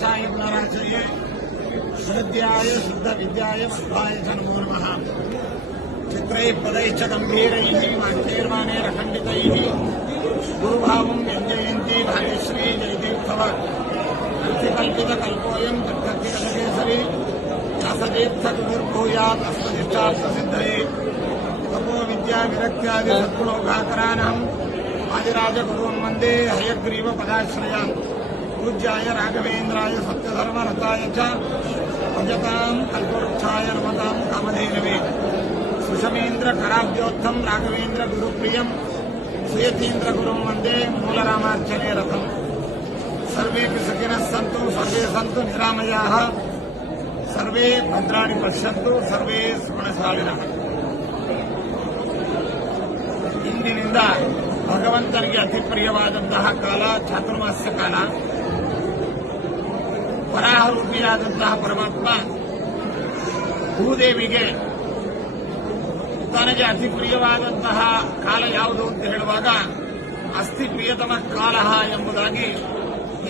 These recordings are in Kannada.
सायिनाराचये श्रद्धाय शुद्धविद्याय शुद्धाय च नमो नमः चित्रैः पदैश्च गम्भीरैः वाक्यैर्वाणैरखण्डितैः गुरुभावम् व्यञ्जयन्ति भाग्यश्री जयतीर्थव तपो विद्याविरक्त्यादि सद्गुणौघाकरानहम् आदिराजगुरून् वंदे पूज्याय राघवेन्द्राय सत्यधर्मरताय च भजताम् कल्पवृक्षाय नमताम् कामधेनवे सुषमेन्द्रकराब्जोत्थम् राघवेन्द्रगुरुप्रियम् सुयतीन्द्रगुरुम् वन्दे मूलरामार्चने रथम् सर्वेऽपि सुखिनः सन्तु सर्वे सन्तु निरामयाः ಸರ್ವೇ ಭದ್ರಾಣಿ ಪಶ್ಯಂತು ಸರ್ವೇ ಸುಗುಣಶಾಲಿನಃ ಇಂದಿನಿಂದ ಭಗವಂತನಿಗೆ ಅತಿ ಪ್ರಿಯವಾದಂತಹ ಕಾಲ ಚಾತುರ್ಮಾಸ್ಯ ಕಾಲ ವರಾಹರೂಪಿಯಾದಂತಹ ಪರಮಾತ್ಮ ಭೂದೇವಿಗೆ ತನಗೆ ಅತಿ ಪ್ರಿಯವಾದಂತಹ ಕಾಲ ಯಾವುದು ಅಂತ ಹೇಳುವಾಗ ಅಸ್ಥಿ ಪ್ರಿಯತಮ ಕಾಲ ಎಂಬುದಾಗಿ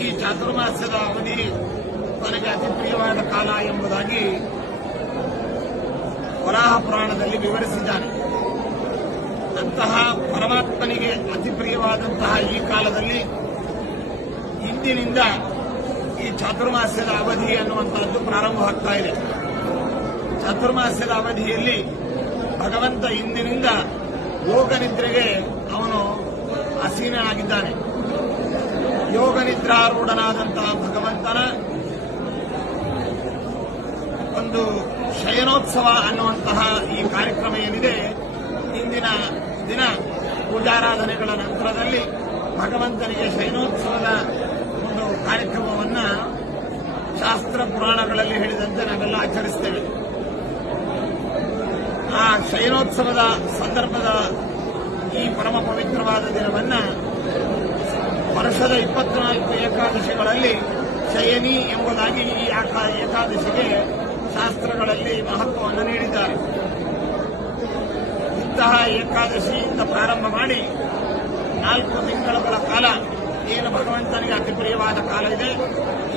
ಈ ಚಾತುರ್ಮಾಸ್ಯದ ಅವಧಿ ತನಗೆ ಅತಿ ಪ್ರಿಯವಾದ ಕಾಲ ಎಂಬುದಾಗಿ ವರಾಹ ಪುರಾಣದಲ್ಲಿ ವಿವರಿಸಿದ್ದಾನೆ ಅಂತಹ ಪರಮಾತ್ಮನಿಗೆ ಅತಿ ಪ್ರಿಯವಾದಂತಹ ಈ ಕಾಲದಲ್ಲಿ ಇಂದಿನಿಂದ ಚಾತುರ್ಮಾಸ್ಯದ ಅವಧಿ ಅನ್ನುವಂತಹದ್ದು ಪ್ರಾರಂಭವಾಗ್ತಾ ಇದೆ. ಚಾತುರ್ಮಾಸ್ಯದ ಅವಧಿಯಲ್ಲಿ ಭಗವಂತ ಇಂದಿನಿಂದ ಯೋಗ ನಿದ್ರೆಗೆ ಅವನು ಅಸೀನನಾಗಿದ್ದಾನೆ ಯೋಗ ನಿದ್ರಾರೂಢನಾದಂತಹ ಭಗವಂತನ ಒಂದು ಶಯನೋತ್ಸವ ಅನ್ನುವಂತಹ ಈ ಕಾರ್ಯಕ್ರಮ ಏನಿದೆ, ಇಂದಿನ ದಿನ ಪೂಜಾರಾಧನೆಗಳ ನಂತರದಲ್ಲಿ ಭಗವಂತನಿಗೆ ಶಯನೋತ್ಸವದ ಕಾರ್ಯಕ್ರಮವನ್ನ ಶಾಸ್ತ್ರ ಪುರಾಣಗಳಲ್ಲಿ ಹೇಳಿದಂತೆ ನಾವೆಲ್ಲ ಆಚರಿಸ್ತೇವೆ. ಆ ಶಯನೋತ್ಸವದ ಸಂದರ್ಭದ ಈ ಪರಮ ಪವಿತ್ರವಾದ ದಿನವನ್ನ ವರ್ಷದ ಇಪ್ಪತ್ನಾಲ್ಕು ಏಕಾದಶಿಗಳಲ್ಲಿ ಶಯನಿ ಎಂಬುದಾಗಿ ಈ ಏಕಾದಶಿಗೆ ಶಾಸ್ತ್ರಗಳಲ್ಲಿ ಮಹತ್ವವನ್ನು ನೀಡಿದ್ದಾರೆ. ಇಂತಹ ಏಕಾದಶಿಯಿಂದ ಪ್ರಾರಂಭ ಮಾಡಿ ನಾಲ್ಕು ತಿಂಗಳುಗಳ ಕಾಲ ಏನು ಭಗವಂತನಿಗೆ ಅತಿ ಪ್ರಿಯವಾದ ಕಾಲ ಇದೆ.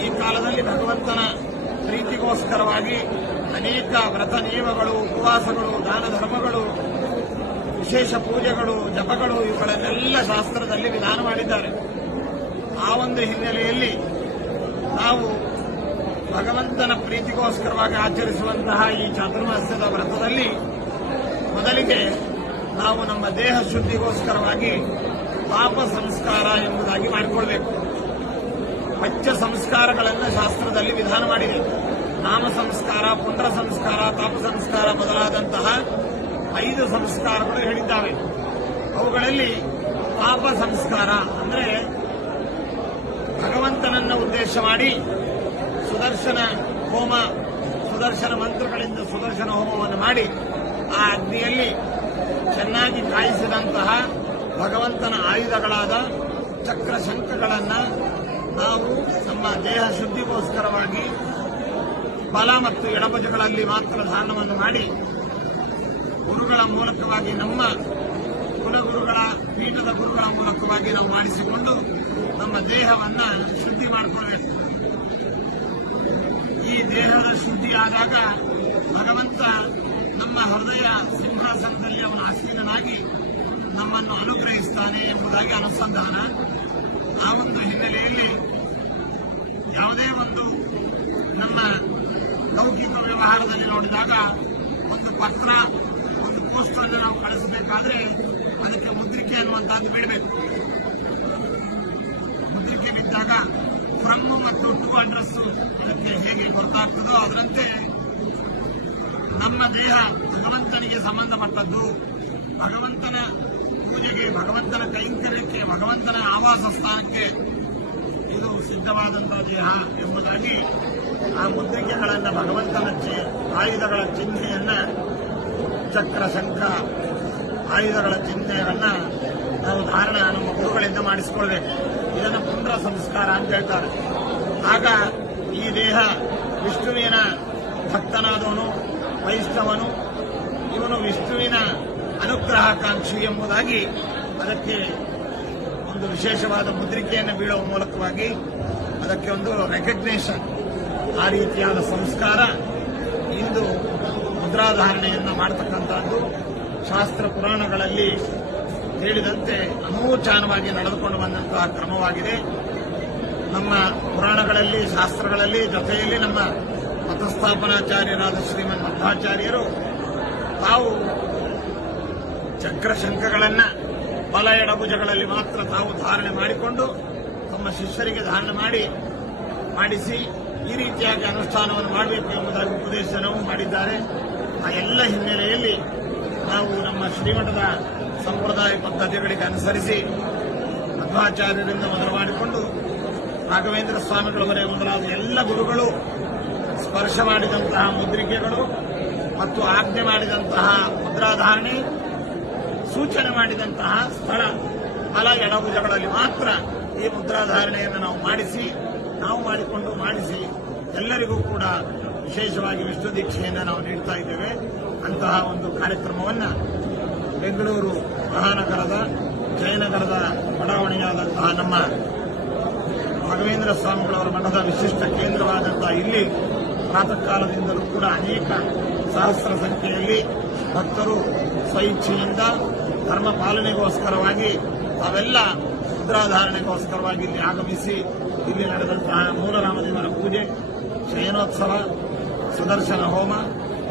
ಈ ಕಾಲದಲ್ಲಿ ಭಗವಂತನ ಪ್ರೀತಿಗೋಸ್ಕರವಾಗಿ ಅನೇಕ ವ್ರತ ನಿಯಮಗಳು, ಉಪವಾಸಗಳು, ದಾನ ಧರ್ಮಗಳು, ವಿಶೇಷ ಪೂಜೆಗಳು, ಜಪಗಳು, ಇವುಗಳನ್ನೆಲ್ಲ ಶಾಸ್ತ್ರದಲ್ಲಿ ವಿಧಾನ ಮಾಡಿದ್ದಾರೆ. ಆ ಒಂದು ಹಿನ್ನೆಲೆಯಲ್ಲಿ ನಾವು ಭಗವಂತನ ಪ್ರೀತಿಗೋಸ್ಕರವಾಗಿ ಆಚರಿಸುವಂತಹ ಈ ಚಾತುರ್ಮಾಸ್ಯದ ವ್ರತದಲ್ಲಿ ಮೊದಲಿಗೆ ನಾವು ನಮ್ಮ ದೇಹ ಶುದ್ಧಿಗೋಸ್ಕರವಾಗಿ ಪಾಪ ಸಂಸ್ಕಾರ ಎಂಬುದಾಗಿ ಮಾಡಿಕೊಳ್ಬೇಕು. ಪಚ್ಚ ಸಂಸ್ಕಾರಗಳನ್ನು ಶಾಸ್ತ್ರದಲ್ಲಿ ವಿಧಾನ ಮಾಡಿದೆ. ನಾಮ ಸಂಸ್ಕಾರ, ಪುಂಡ್ರ ಸಂಸ್ಕಾರ, ತಾಪ ಸಂಸ್ಕಾರ ಬದಲಾದಂತಹ ಐದು ಸಂಸ್ಕಾರಗಳು ಹೇಳಿದ್ದಾವೆ. ಅವುಗಳಲ್ಲಿ ಪಾಪ ಸಂಸ್ಕಾರ ಅಂದರೆ ಭಗವಂತನನ್ನ ಉದ್ದೇಶ ಮಾಡಿ ಸುದರ್ಶನ ಹೋಮ, ಸುದರ್ಶನ ಮಂತ್ರಗಳಿಂದ ಸುದರ್ಶನ ಹೋಮವನ್ನು ಮಾಡಿ ಆ ಅಗ್ನಿಯಲ್ಲಿ ಚೆನ್ನಾಗಿ ಕಾಯಿಸಿದಂತಹ ಭಗವಂತನ ಆಯುಧಗಳಾದ ಚಕ್ರ ಶಂಖಗಳನ್ನು ನಾವು ನಮ್ಮ ದೇಹ ಶುದ್ಧಿಗೋಸ್ಕರವಾಗಿ ಬಲ ಮತ್ತು ಎಡಭುಜಗಳಲ್ಲಿ ಮಾತ್ರ ದಾನವನ್ನು ಮಾಡಿ ಗುರುಗಳ ಮೂಲಕವಾಗಿ ನಮ್ಮ ಕುಲಗುರುಗಳ, ಪೀಠದ ಗುರುಗಳ ಮೂಲಕವಾಗಿ ನಾವು ಮಾಡಿಸಿಕೊಂಡು ನಮ್ಮ ದೇಹವನ್ನು ಶುದ್ಧಿ ಮಾಡಿಕೊಳ್ಬೇಕು. ಈ ದೇಹದ ಶುದ್ಧಿ ಆದಾಗ ಭಗವಂತ ನಮ್ಮ ಹೃದಯ ಸಿಂಹಾಸನದಲ್ಲಿ ಅವನ ಆಸೀನನಾಗಿ ನಮ್ಮನ್ನು ಅನುಗ್ರಹಿಸ್ತಾನೆ ಎಂಬುದಾಗಿ ಅನುಸಂಧಾನ ಆ ಒಂದು ಹಿನ್ನೆಲೆಯಲ್ಲಿ ಯಾವುದೇ ಒಂದು ನಮ್ಮ ಲೌಕಿಕ ವ್ಯವಹಾರದಲ್ಲಿ ನೋಡಿದಾಗ ಒಂದು ಪತ್ರ, ಒಂದು ಪೋಸ್ಟ್ ಅನ್ನು ನಾವು ಕಳಿಸಬೇಕಾದ್ರೆ ಅದಕ್ಕೆ ಮುದ್ರಿಕೆ ಅನ್ನುವಂತಹದ್ದು ಬಿಡಬೇಕು. ಮುದ್ರಿಕೆ ಬಿದ್ದಾಗ ಫ್ರಮ್ ಮತ್ತು ಟು ಅಡ್ರೆಸ್ ಅದಕ್ಕೆ ಹೇಗೆ ಗೊತ್ತಾಗ್ತದೋ ಅದರಂತೆ ನಮ್ಮ ದೇಹ ಭಗವಂತನಿಗೆ ಸಂಬಂಧಪಟ್ಟದ್ದು. ಭಗವಂತನ ಪೂಜೆಗೆ ಭಗವಂತನ ಕೈಂಕರ್ಯಕ್ಕೆ, ಭಗವಂತನ ಆವಾಸ ಸ್ಥಾನಕ್ಕೆ ಇದು ಸಿದ್ಧವಾದಂತಹ ದೇಹ ಎಂಬುದಾಗಿ ಆ ಮುದ್ರಿಕೆಗಳನ್ನ ಭಗವಂತನ ಆಯುಧಗಳ ಚಿಹ್ನೆಯನ್ನ ಚಕ್ರ ಶಂಖ ಆಯುಧಗಳ ಚಿಹ್ನೆಗಳನ್ನ ನಾವು ಧಾರಣ ನಮ್ಮ ಗುರುಗಳಿಂದ ಮಾಡಿಸಿಕೊಳ್ಬೇಕು. ಇದನ್ನು ಪುನರ ಸಂಸ್ಕಾರ ಅಂತ ಹೇಳ್ತಾರೆ. ಆಗ ಈ ದೇಹ ವಿಷ್ಣುವಿನ ಭಕ್ತನಾದವನು, ವೈಷ್ಣವನು. ಇವನು ವಿಷ್ಣುವಿನ ಅನುಗ್ರಹಕಾಂಕ್ಷಿ ಎಂಬುದಾಗಿ ಅದಕ್ಕೆ ಒಂದು ವಿಶೇಷವಾದ ಮುದ್ರಿಕೆಯನ್ನು ಬೀಳುವ ಮೂಲಕವಾಗಿ ಅದಕ್ಕೆ ಒಂದು ರೆಕಗ್ನೇಷನ್ ಆ ರೀತಿಯಾದ ಸಂಸ್ಕಾರ ಇಂದು ಮುದ್ರಾಧಾರಣೆಯನ್ನು ಮಾಡತಕ್ಕಂಥದ್ದು. ಶಾಸ್ತ್ರ ಪುರಾಣಗಳಲ್ಲಿ ಹೇಳಿದಂತೆ ಅನೂಚಾನವಾಗಿ ನಡೆದುಕೊಂಡು ಬಂದಂತಹ ಕ್ರಮವಾಗಿದೆ. ನಮ್ಮ ಪುರಾಣಗಳಲ್ಲಿ, ಶಾಸ್ತ್ರಗಳಲ್ಲಿ, ಜೊತೆಯಲ್ಲಿ ನಮ್ಮ ಮತಸ್ಥಾಪನಾಚಾರ್ಯರಾದ ಶ್ರೀಮನ್ ಮಧ್ವಾಚಾರ್ಯರು ತಾವು ಚಕ್ರಶಂಖಗಳನ್ನ ಬಲ ಎಡಭುಜಗಳಲ್ಲಿ ಮಾತ್ರ ತಾವು ಧಾರಣೆ ಮಾಡಿಕೊಂಡು ತಮ್ಮ ಶಿಷ್ಯರಿಗೆ ಧಾರಣ ಮಾಡಿ ಮಾಡಿಸಿ ಈ ರೀತಿಯಾಗಿ ಅನುಷ್ಠಾನವನ್ನು ಮಾಡಬೇಕು ಎಂಬುದಾಗಿ ಉಪದೇಶನವೂ ಮಾಡಿದ್ದಾರೆ. ಆ ಎಲ್ಲ ಹಿನ್ನೆಲೆಯಲ್ಲಿ ನಾವು ನಮ್ಮ ಶ್ರೀಮಠದ ಸಂಪ್ರದಾಯ ಪದ್ಧತಿಗಳಿಗೆ ಅನುಸರಿಸಿ ಮಧ್ವಾಚಾರ್ಯರಿಂದ ಮೊದಲು ಮಾಡಿಕೊಂಡು ರಾಘವೇಂದ್ರ ಸ್ವಾಮಿಗಳವರೇ ಮೊದಲಾದ ಎಲ್ಲ ಗುರುಗಳು ಸ್ಪರ್ಶ ಮಾಡಿದಂತಹ ಮುದ್ರಿಕೆಗಳು ಮತ್ತು ಆಜ್ಞೆ ಮಾಡಿದಂತಹ ಮುದ್ರಾಧಾರಣೆ ಸೂಚನೆ ಮಾಡಿದಂತಹ ಸ್ಥಳ ಬಲ ಎಡಭುಜಗಳಲ್ಲಿ ಮಾತ್ರ ಈ ಮುದ್ರಾಧಾರಣೆಯನ್ನು ನಾವು ಮಾಡಿಸಿ, ನಾವು ಮಾಡಿಕೊಂಡು ಮಾಡಿಸಿ, ಎಲ್ಲರಿಗೂ ಕೂಡ ವಿಶೇಷವಾಗಿ ವಿಷ್ಣು ದೀಕ್ಷೆಯನ್ನು ನಾವು ನೀಡ್ತಾ ಇದ್ದೇವೆ. ಅಂತಹ ಒಂದು ಕಾರ್ಯಕ್ರಮವನ್ನು ಬೆಂಗಳೂರು ಮಹಾನಗರದ, ಜಯನಗರದ ಬಡಾವಣೆಯಾದಂತಹ ನಮ್ಮ ರಾಘವೇಂದ್ರ ಸ್ವಾಮಿಗಳವರ ಮಠದ ವಿಶಿಷ್ಟ ಕೇಂದ್ರವಾದಂತಹ ಇಲ್ಲಿ ಪ್ರಾತಃ ಕಾಲದಿಂದಲೂ ಕೂಡ ಅನೇಕ ಸಹಸ್ರ ಸಂಖ್ಯೆಯಲ್ಲಿ ಭಕ್ತರು ಸ್ವಇಚ್ಛೆಯಿಂದ ಧರ್ಮ ಪಾಲನೆಗೋಸ್ಕರವಾಗಿ ತಾವೆಲ್ಲ ಮುದ್ರಾಧಾರಣೆಗೋಸ್ಕರವಾಗಿ ಇಲ್ಲಿ ಆಗಮಿಸಿ ಇಲ್ಲಿ ನಡೆದಂತಹ ಮೂಲರಾಮದೇವರ ಪೂಜೆ, ಶಯನೋತ್ಸವ, ಸುದರ್ಶನ ಹೋಮ,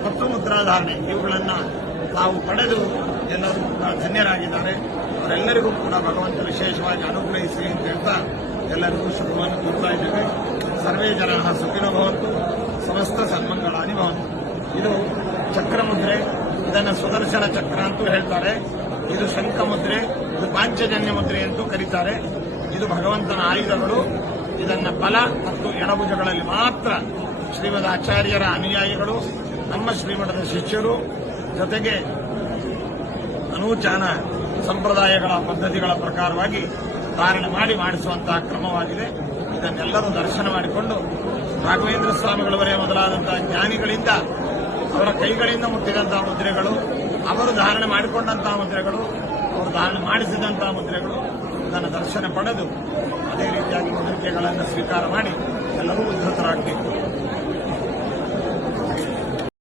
ಮತ್ತು ಮುದ್ರಾಧಾರಣೆ, ಇವುಗಳನ್ನು ತಾವು ಪಡೆದು ಎಲ್ಲರೂ ಕೂಡ ಧನ್ಯರಾಗಿದ್ದಾರೆ. ಅವರೆಲ್ಲರಿಗೂ ಕೂಡ ಭಗವಂತ ವಿಶೇಷವಾಗಿ ಅನುಗ್ರಹಿಸಿ ಅಂತ ಹೇಳ್ತಾ ಎಲ್ಲರಿಗೂ ಶುಭವನ್ನು ಕೋರ್ತಾ ಇದ್ದೇವೆ. ಸರ್ವೇ ಜನ ಸುಖಿನ ಭವಂತು. ಸಮಸ್ತ ಸನ್ಮಂಗಳ ಅನಿಭವಂತು ಇದು ಚಕ್ರಮುದ್ರೆ, ಇದನ್ನು ಸುದರ್ಶನ ಚಕ್ರ ಅಂತೂ ಹೇಳ್ತಾರೆ. ಇದು ಶಂಖ ಮುದ್ರೆ, ಇದು ಪಾಂಚಜನ್ಯ ಮುದ್ರೆ ಎಂದು ಕರೀತಾರೆ. ಇದು ಭಗವಂತನ ಆಯುಧಗಳು. ಇದನ್ನ ಬಲ ಮತ್ತು ಎಡಭುಜಗಳಲ್ಲಿ ಮಾತ್ರ ಶ್ರೀಮದ್ ಆಚಾರ್ಯರ ಅನುಯಾಯಿಗಳು, ನಮ್ಮ ಶ್ರೀಮಠದ ಶಿಷ್ಯರು, ಜೊತೆಗೆ ಅನೂಚಾನ ಸಂಪ್ರದಾಯಗಳ ಪದ್ಧತಿಗಳ ಪ್ರಕಾರವಾಗಿ ಧಾರಣೆ ಮಾಡಿ ಮಾಡಿಸುವಂತಹ ಕ್ರಮವಾಗಿದೆ. ಇದನ್ನೆಲ್ಲರೂ ದರ್ಶನ ಮಾಡಿಕೊಂಡು ರಾಘವೇಂದ್ರ ಸ್ವಾಮಿಗಳವರೇ ಮೊದಲಾದಂತಹ ಜ್ಞಾನಿಗಳಿಂದ ಅವರ ಕೈಗಳಿಂದ ಮುಟ್ಟಿದಂತಹ ಮುದ್ರೆಗಳು ಅವರು ಧಾರಣೆ ಮಾಡಿಕೊಂಡಂತಹ ಮುದ್ರೆಗಳು ಅವರು ಧಾರಣೆ ಮಾಡಿಸಿದಂತಹ ಮುದ್ರೆಗಳು ಇದನ್ನು ದರ್ಶನ ಪಡೆದು ಅದೇ ರೀತಿಯಾಗಿ ಮುದ್ರಿಕೆಗಳನ್ನು ಸ್ವೀಕಾರ ಮಾಡಿ ಎಲ್ಲರೂ ಉದ್ಧತರಾಗಬೇಕು.